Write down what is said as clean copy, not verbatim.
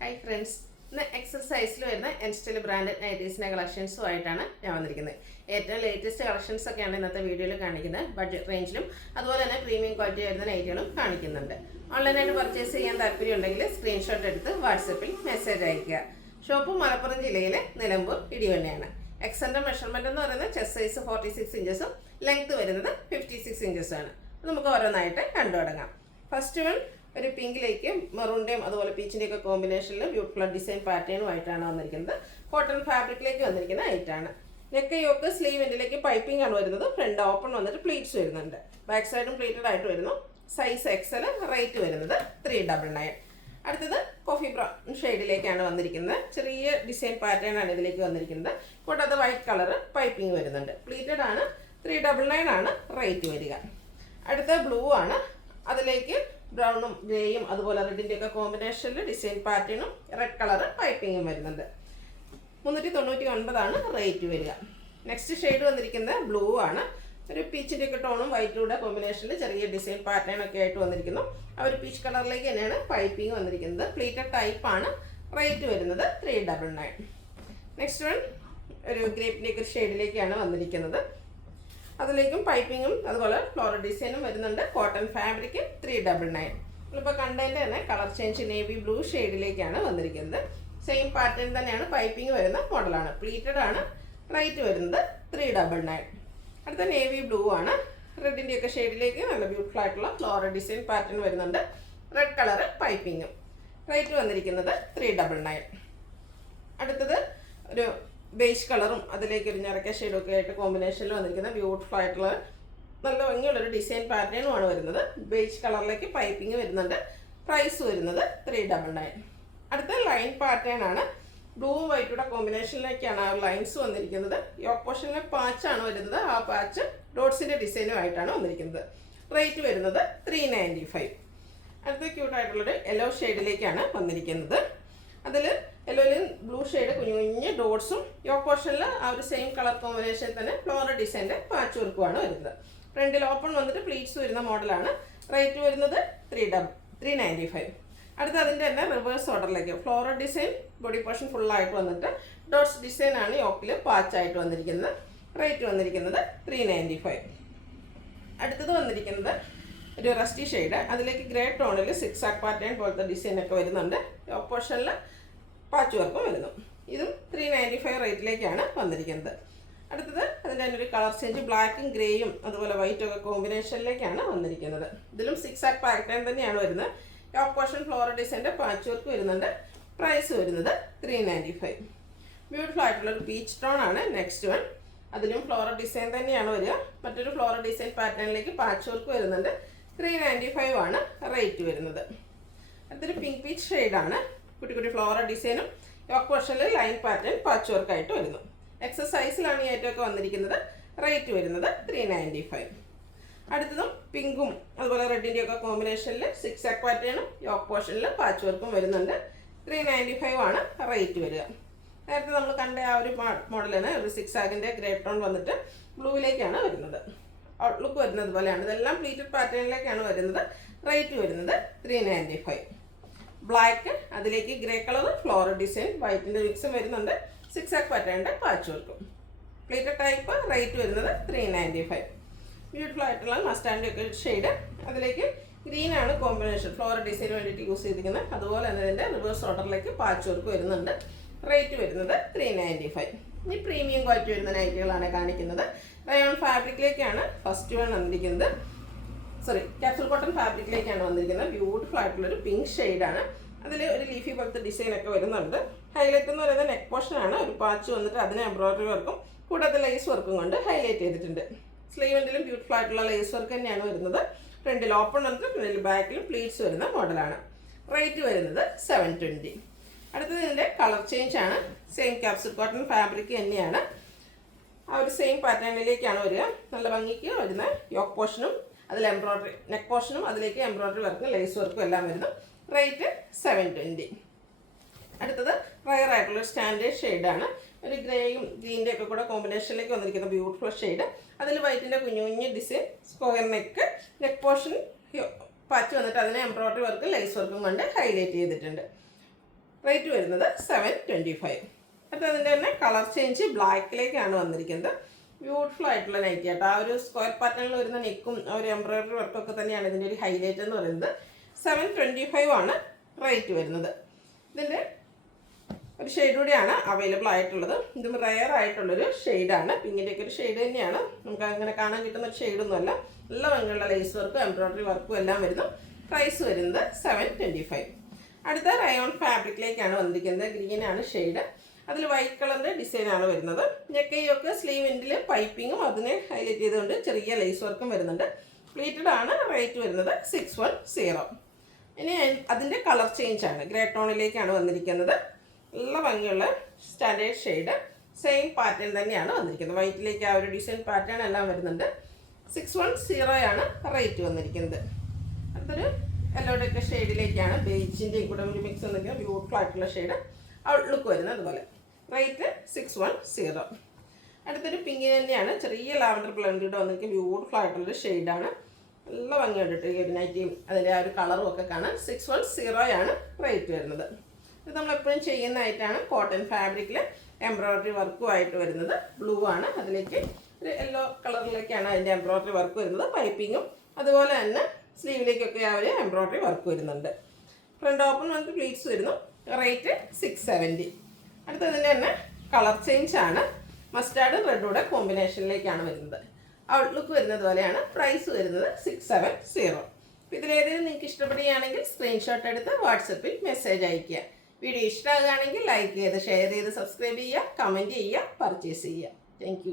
Hi friends, ഇന്ന് എക്സസൈസിൽ വരുന്ന N Style branded നൈറ്റീസിൻ്റെ കളക്ഷൻസുമായിട്ടാണ് ഞാൻ വന്നിരിക്കുന്നത്. ഏറ്റവും ലേറ്റസ്റ്റ് കളക്ഷൻസ് ഒക്കെയാണ് ഇന്നത്തെ വീഡിയോയിൽ കാണിക്കുന്നത്. ബഡ്ജറ്റ് റേഞ്ചിലും അതുപോലെ തന്നെ പ്രീമിയം ക്വാളിറ്റി വരുന്ന നൈറ്റുകളും കാണിക്കുന്നുണ്ട്. ഓൺലൈനായിട്ട് പർച്ചേസ് ചെയ്യാൻ താല്പര്യം ഉണ്ടെങ്കിൽ സ്ക്രീൻഷോട്ട് എടുത്ത് വാട്സപ്പിൽ മെസ്സേജ് അയയ്ക്കുക. ഷോപ്പ് മലപ്പുറം ജില്ലയിലെ നിലമ്പൂർ ഇടിവണ്ണയാണ്. എക്സൻ്റെ മെഷർമെൻറ്റ് എന്ന് പറയുന്നത് ചെസ്റ്റ് സൈസ് 46 ഇഞ്ചസും ലെങ്ത് വരുന്നത് 56 ഇഞ്ചസുമാണ്. നമുക്ക് ഓരോന്നായിട്ട് കണ്ടു തുടങ്ങാം. ഫസ്റ്റ് വൺ ഒരു പിങ്കിലേക്ക് മെറൂണിൻ്റെയും അതുപോലെ പീച്ചിൻ്റെയൊക്കെ കോമ്പിനേഷനിൽ ബ്യൂട്ടിഫുൾ ഡിസൈൻ പാറ്റേണുമായിട്ടാണ് വന്നിരിക്കുന്നത്. കോട്ടൺ ഫാബ്രിക്കിലേക്ക് വന്നിരിക്കുന്ന ഐറ്റാണ്. നെക്ക് യോക്ക് സ്ലീവ് എൻഡിലേക്ക് പൈപ്പിംഗ് ആണ് വരുന്നത്. ഫ്രണ്ട് ഓപ്പൺ വന്നിട്ട് പ്ലീറ്റ്സ് വരുന്നുണ്ട്. ബാക്ക് സൈഡും പ്ലീറ്റഡ് ആയിട്ട് വരുന്നു. സൈസ് എക്സൽ, റേറ്റ് വരുന്നത് 399. അടുത്തത് കോഫി ബ്രൗൺ ഷെയ്ഡിലേക്കാണ് വന്നിരിക്കുന്നത്. ചെറിയ ഡിസൈൻ പാറ്റേൺ ആണ് ഇതിലേക്ക് വന്നിരിക്കുന്നത്. കൂടാതെ വൈറ്റ് കളർ പൈപ്പിംഗ് വരുന്നുണ്ട്. പ്ലീറ്റഡ് ആണ്. 399 ആണ് റേറ്റ് വരിക. അടുത്ത ബ്ലൂ ആണ്. അതിലേക്ക് ബ്രൗണും ഗ്രേയും അതുപോലെ റെഡിൻ്റെയൊക്കെ കോമ്പിനേഷനിൽ ഡിസൈൻ പാറ്റേണും റെഡ് കളർ പൈപ്പിങ്ങും വരുന്നുണ്ട്. 399 ആണ് റേറ്റ് വരിക. നെക്സ്റ്റ് ഷെയ്ഡ് വന്നിരിക്കുന്നത് ബ്ലൂ ആണ്. ഒരു പീച്ചിൻ്റെയൊക്കെ ടോണും വൈറ്റിലൂടെ കോമ്പിനേഷനിൽ ചെറിയ ഡിസൈൻ പാറ്റേൺ ഒക്കെ ആയിട്ട് വന്നിരിക്കുന്നു. ആ ഒരു പീച്ച് കളറിലേക്ക് തന്നെയാണ് പൈപ്പിംഗ് വന്നിരിക്കുന്നത്. പ്ലീറ്റഡ് ടൈപ്പാണ്. റേറ്റ് വരുന്നത് 399. നെക്സ്റ്റ് വൺ ഒരു ഗ്രേപ്പിൻ്റെയൊക്കെ ഷെയ്ഡിലേക്കാണ് വന്നിരിക്കുന്നത്. അതിലേക്കും പൈപ്പിങ്ങും അതുപോലെ ഫ്ലോറൽ ഡിസൈനും വരുന്നുണ്ട്. Cotton fabric 399. നമ്മളിപ്പോൾ കണ്ടതിൻ്റെ തന്നെ കളർ ചേഞ്ച് നേവി ബ്ലൂ ഷെയ്ഡിലേക്കാണ് വന്നിരിക്കുന്നത്. സെയിം പാറ്റേൺ തന്നെയാണ് പൈപ്പിംഗ് വരുന്ന മോഡലാണ്. പ്ലീറ്റഡ് ആണ്. റേറ്റ് വരുന്നത് 399. അടുത്ത നേവി ബ്ലൂ ആണ്. റെഡിൻ്റെയൊക്കെ ഷെയ്ഡിലേക്ക് നല്ല ബ്യൂട്ടിഫുൾ ആയിട്ടുള്ള ഫ്ലോറൽ ഡിസൈൻ പാറ്റേൺ വരുന്നുണ്ട്. റെഡ് കളർ പൈപ്പിങ്ങും. റേറ്റ് വന്നിരിക്കുന്നത് 399. അടുത്തത് ഒരു ബേജ് കളറും അതിലേക്ക് ഒരു ഞരക്ക ഷെയ്ഡൊക്കെ ആയിട്ട് കോമ്പിനേഷനിൽ വന്നിരിക്കുന്ന ബ്യൂട്ടിഫുൾ ആയിട്ടുള്ള നല്ല ഭംഗിയുള്ളൊരു ഡിസൈൻ പാറ്റേണുമാണ് വരുന്നത്. ബേജ് കളറിലേക്ക് പൈപ്പിംഗ് വരുന്നുണ്ട്. പ്രൈസ് വരുന്നത് 399. അടുത്ത ലൈൻ പാറ്റേൺ ആണ്. ബ്ലൂവും വൈറ്റൂടെ കോമ്പിനേഷനിലേക്കാണ് ആ ലൈൻസ് വന്നിരിക്കുന്നത്. യോക്ക് പോർഷനിലെ പാച്ചാണ് വരുന്നത്. ആ പാച്ച് ഡോട്ട്സിൻ്റെ ഡിസൈനുമായിട്ടാണ് വന്നിരിക്കുന്നത്. റേറ്റ് വരുന്നത് 395. അടുത്ത ക്യൂട്ടായിട്ടുള്ളൊരു യെല്ലോ ഷെയ്ഡിലേക്കാണ് വന്നിരിക്കുന്നത്. അതിൽ യെല്ലോയിൽ ബ്ലൂ ഷെയ്ഡ് കുഞ്ഞു കുഞ്ഞ് ഡോട്ട്സും യോക്ക് പോർഷനിൽ ആ ഒരു സെയിം കളർ കോമ്പിനേഷൻ തന്നെ ഫ്ലോറൽ ഡിസൈൻ്റെ പാച്ച് വർക്കുമാണ് വരുന്നത്. ഫ്രണ്ടിൽ ഓപ്പൺ വന്നിട്ട് പ്ലീറ്റ്സ് വരുന്ന മോഡലാണ്. റേറ്റ് വരുന്നത് 395. അടുത്ത അതിൻ്റെ തന്നെ റിവേഴ്സ് ഓർഡറിലേക്ക് ഫ്ലോറൽ ഡിസൈൻ ബോഡി പോർഷൻ ഫുള്ളായിട്ട് വന്നിട്ട് ഡോട്ട്സ് ഡിസൈനാണ് യോക്കിൽ പാച്ചായിട്ട് വന്നിരിക്കുന്നത്. റേറ്റ് വന്നിരിക്കുന്നത് 395. അടുത്തത് വന്നിരിക്കുന്നത് ഒരു റസ്റ്റി ഷെയ്ഡ്. അതിലേക്ക് ഗ്രേ ടോണിൽ സിക്സ് ആക്ക് പാറ്റേൺ പോലത്തെ ഡിസൈനൊക്കെ വരുന്നുണ്ട്. യോക്ക് പോർഷനിൽ പാച്ച് വർക്കും വരുന്നു. ഇതും 395 റേറ്റിലേക്കാണ് വന്നിരിക്കുന്നത്. അടുത്തത് അതിൻ്റെ തന്നെ ഒരു കളർ ചേഞ്ച് ബ്ലാക്കും ഗ്രേയും അതുപോലെ വൈറ്റും ഒക്കെ കോമ്പിനേഷനിലേക്കാണ് വന്നിരിക്കുന്നത്. ഇതിലും സിക്സ് ആക്ക് പാറ്റേൺ തന്നെയാണ് വരുന്നത്. യോക്ക് പോർഷൻ ഫ്ലോറൽ ഡിസൈൻ്റെ പാച്ച് വർക്ക് വരുന്നുണ്ട്. പ്രൈസ് വരുന്നത് 395. ബ്യൂട്ടിഫുൾ ആയിട്ടുള്ളൊരു പീച്ച് ടോൺ ആണ് നെക്സ്റ്റ് വൺ. അതിലും ഫ്ലോറൽ ഡിസൈൻ തന്നെയാണ് വരിക. മറ്റൊരു ഫ്ലോറൽ ഡിസൈൻ പാറ്റേണിലേക്ക് പാച്ച് വർക്ക് വരുന്നുണ്ട്. 395 ആണ് റേറ്റ് വരുന്നത്. അടുത്തൊരു പിങ്ക് പീച്ച് ഷെയ്ഡാണ്. കുട്ടി കുട്ടി ഫ്ലോറൽ ഡിസൈനും യോക്ക് പോർഷനിൽ ലൈൻ പാറ്റേൺ പാച്ച് വർക്കായിട്ട് വരുന്നു. എക്സസൈസിലാണ് ഈ ഐറ്റമൊക്കെ വന്നിരിക്കുന്നത്. റേറ്റ് വരുന്നത് 395. അടുത്തതും പിങ്കും അതുപോലെ റെഡിൻ്റെയൊക്കെ കോമ്പിനേഷനിൽ സിക്സ് ആക്ക് പാറ്റേണും യോക്ക് പോർഷനിൽ പാച്ച് വർക്കും വരുന്നുണ്ട്. 395 ആണ് റേറ്റ് വരിക. നേരത്തെ നമ്മൾ കണ്ട ആ ഒരു മോഡലിന് ഒരു സിക്സ് ആക്കിൻ്റെ ഗ്രേ ടോൺ വന്നിട്ട് ബ്ലൂവിലേക്കാണ് വരുന്നത്. ഔട്ട്ലുക്ക് വരുന്നത് പോലെയാണ്. ഇതെല്ലാം പ്ലീറ്റഡ് പാറ്റേണിലേക്കാണ് വരുന്നത്. റേറ്റ് വരുന്നത് 395. ബ്ലാക്ക് അതിലേക്ക് ഗ്രേ കളർ ഫ്ലോറൽ ഡിസൈൻ വൈറ്റിൻ്റെ മിക്സും വരുന്നുണ്ട്. സിക്സ് ആക്ക് പാറ്റേണിൻ്റെ പാച്ച് വർക്കും. Pleated type. റേറ്റ് വരുന്നത് 395. ബ്യൂട്ടിഫുൾ ആയിട്ടുള്ള മസ്റ്റാൻഡ് ഒക്കെ ഷെയ്ഡ്. അതിലേക്ക് ഗ്രീൻ ആണ് കോമ്പിനേഷൻ ഫ്ലോറൽ ഡിസൈന് വേണ്ടിയിട്ട് യൂസ് ചെയ്തിരിക്കുന്നത്. അതുപോലെ തന്നെ ഇതിൻ്റെ റിവേഴ്സ് ഓർഡറിലേക്ക് പാച്ച് വർക്ക് വരുന്നുണ്ട്. റേറ്റ് വരുന്നത് 395. ഇനി പ്രീമിയം ക്വാളിറ്റി വരുന്ന നൈറ്റുകളാണ് കാണിക്കുന്നത്. റയോൺ ഫാബ്രിക്കിലേക്കാണ് ഫസ്റ്റ് വൺ വന്നിരിക്കുന്നത്. ക്യാപ്സൂൾ കോട്ടൺ ഫാബ്രിക്കിലേക്കാണ് വന്നിരിക്കുന്നത്. ബ്യൂട്ടിഫുൾ ആയിട്ടുള്ളൊരു പിങ്ക് ഷെയ്ഡാണ്. അതിൽ ഒരു ലീഫി പോലത്തെ ഡിസൈനൊക്കെ വരുന്നുണ്ട്. ഹൈലൈറ്റ് എന്ന് പറയുന്നത് നെക്ക് പോർഷനാണ്. ഒരു പാച്ച് വന്നിട്ട് അതിന് എംബ്രോയിഡറി വർക്കും കൂടാതെ ലേസ് വർക്കും കൊണ്ട് ഹൈലൈറ്റ് ചെയ്തിട്ടുണ്ട്. സ്ലീവെൻഡിലും ബ്യൂട്ടിഫുൾ ആയിട്ടുള്ള ലേസ് വർക്ക് തന്നെയാണ് വരുന്നത്. ഫ്രണ്ടിൽ ഓപ്പൺ വന്നിട്ട് ഫ്രണ്ടിൽ ബാക്കിലും പ്ലീറ്റ്സ് വരുന്ന മോഡലാണ്. റേറ്റ് വരുന്നത് 720. അടുത്തത് ഇതിൻ്റെ കളർ ചേഞ്ച് ആണ്. സെയിം ക്യാപ്സൂൾ കോട്ടൺ ഫാബ്രിക് തന്നെയാണ്. ആ ഒരു സെയിം പാറ്റേണിലേക്കാണ് വരിക. നല്ല ഭംഗിക്ക് വരുന്ന യോക്ക് പോർഷനും അതിൽ എംബ്രോയിഡറി നെക്ക് പോർഷനും അതിലേക്ക് എംബ്രോയിഡറി വർക്കും ലേസ് വർക്കും എല്ലാം വരുന്നു. റേറ്റ് 720. അടുത്തത് റയർ ആയിട്ടുള്ള സ്റ്റാൻഡേർഡ് ഷെയ്ഡാണ്. ഒരു ഗ്രേയും ഗ്രീൻ്റെ ഒക്കെ കൂടെ കോമ്പിനേഷനിലേക്ക് വന്നിരിക്കുന്ന ബ്യൂട്ടിഫുൾ ഷെയ്ഡ്. അതിൽ വൈറ്റിൻ്റെ കുഞ്ഞു കുഞ്ഞ് design square neck portion patch വന്നിട്ട് അതിന് എംബ്രോയിഡറി വർക്ക് ലേസ് വർക്കും കൊണ്ട് ഹൈലൈറ്റ് ചെയ്തിട്ടുണ്ട്. റേറ്റ് വരുന്നത് 725. അടുത്ത അതിൻ്റെ തന്നെ കളർ ചേഞ്ച് ബ്ലാക്കിലേക്കാണ് വന്നിരിക്കുന്നത്. ബ്യൂട്ടിഫുൾ ആയിട്ടുള്ള നൈറ്റി ആയിട്ട് ആ ഒരു സ്ക്വയർ പാറ്റേണിൽ വരുന്ന നെക്കും ആ ഒരു എംബ്രോയിഡറി വർക്കൊക്കെ തന്നെയാണ് ഇതിൻ്റെ ഒരു ഹൈലൈറ്റ് എന്ന് പറയുന്നത്. 725 ആണ് റേറ്റ് വരുന്നത്. ഇതിൻ്റെ ഒരു ഷെയ്ഡ് കൂടിയാണ് അവൈലബിൾ ആയിട്ടുള്ളത്. ഇതും റെയർ ആയിട്ടുള്ളൊരു ഷെയ്ഡാണ്. പിങ്കിൻ്റെയൊക്കെ ഒരു ഷെയ്ഡ് തന്നെയാണ്. നമുക്ക് അങ്ങനെ കാണാൻ കിട്ടുന്ന ഒരു ഷെയ്ഡൊന്നുമല്ല. നല്ല ഭംഗിയുള്ള ലേസ് വർക്കും എംബ്രോയിഡറി വർക്കും എല്ലാം വരുന്നു. പ്രൈസ് വരുന്നത് 725. അടുത്ത റയോൺ ഫാബ്രിക്കിലേക്കാണ് വന്നിരിക്കുന്നത്. ഗ്രീനാണ് ഷെയ്ഡ്. അതിൽ വൈറ്റ് കളറിൻ്റെ ഡിസൈനാണ് വരുന്നത്. നെക്കൈയൊക്കെ സ്ലീവിൻ്റെ പൈപ്പിങ്ങും അതിനെ ഹൈലൈറ്റ് ചെയ്തുകൊണ്ട് ചെറിയ ലേസ് വർക്കും വരുന്നുണ്ട്. പ്ലീറ്റഡ് ആണ്. റേറ്റ് വരുന്നത് 610. ഇനി അതിൻ്റെ കളർ ചേഞ്ച് ആണ്. ഗ്രേ ടോണിലേക്കാണ് വന്നിരിക്കുന്നത്. നല്ല ഭംഗിയുള്ള സ്റ്റാൻഡേർഡ് ഷെയ്ഡ്. സെയിം പാറ്റേൺ തന്നെയാണ് വന്നിരിക്കുന്നത്. വൈറ്റിലേക്ക് ആ ഒരു ഡിസൈൻ പാറ്റേൺ എല്ലാം വരുന്നുണ്ട്. 610 ആണ് റേറ്റ് വന്നിരിക്കുന്നത്. അടുത്തൊരു യെല്ലോയുടെ ഷെയ്ഡിലേക്കാണ്. ബേജിൻ്റെയും കൂടെ ഒരു മിക്സ് വന്നിരിക്കുന്ന ബ്യൂട്ടിഫുൾ ആയിട്ടുള്ള ഷെയ്ഡ് ഔട്ട്ലുക്ക് വരുന്നത്. അതുപോലെ റേറ്റ് 610. അടുത്തൊരു പിങ്ക് തന്നെയാണ്. ചെറിയ ലാവൻഡർ ബ്ലെൻഡ് വന്നിരിക്കുന്ന ബ്യൂട്ടിഫുൾ ആയിട്ടുള്ളൊരു ഷെയ്ഡാണ്. നല്ല ഭംഗിയുണ്ട് ഈ ഒരു നൈറ്റിയും അതിൻ്റെ ആ ഒരു കളറും ഒക്കെ കാണാൻ. 610 ആണ് റേറ്റ് വരുന്നത്. ഇത് നമ്മളെപ്പോഴും ചെയ്യുന്നതായിട്ടാണ്. കോട്ടൺ ഫാബ്രിക്കിൽ എംബ്രോയിഡറി വർക്കുമായിട്ട് വരുന്നത്. ബ്ലൂ ആണ്. അതിലേക്ക് ഒരു യെല്ലോ കളറിലേക്കാണ് അതിൻ്റെ എംബ്രോയിഡറി വർക്ക് വരുന്നത്. പൈപ്പിങ്ങും അതുപോലെ തന്നെ സ്ലീവിലേക്കൊക്കെ ആ ഒരു എംബ്രോയിഡറി വർക്ക് വരുന്നുണ്ട്. ഫ്രണ്ട് ഓപ്പൺ വന്നിട്ട് പ്ലീറ്റ്സ് വരുന്നു. റേറ്റ് 670. അടുത്തതിൻ്റെ തന്നെ കളർ ചേഞ്ച് ആണ്. മസ്റ്റാർഡ് റെഡൂടെ കോമ്പിനേഷനിലേക്കാണ് വരുന്നത്. ഔട്ട്ലുക്ക് വരുന്നത് പോലെയാണ്. പ്രൈസ് വരുന്നത് 670. ഇതിലേതെങ്കിലും നിങ്ങൾക്ക് ഇഷ്ടപ്പെടുകയാണെങ്കിൽ സ്ക്രീൻഷോട്ട് എടുത്ത് വാട്സപ്പിൽ മെസ്സേജ് അയയ്ക്കുക. വീഡിയോ ഇഷ്ടമാകുകയാണെങ്കിൽ ലൈക്ക് ചെയ്ത് ഷെയർ ചെയ്ത് സബ്സ്ക്രൈബ് ചെയ്യുക, കമൻറ്റ് ചെയ്യുക, പർച്ചേസ് ചെയ്യുക. താങ്ക്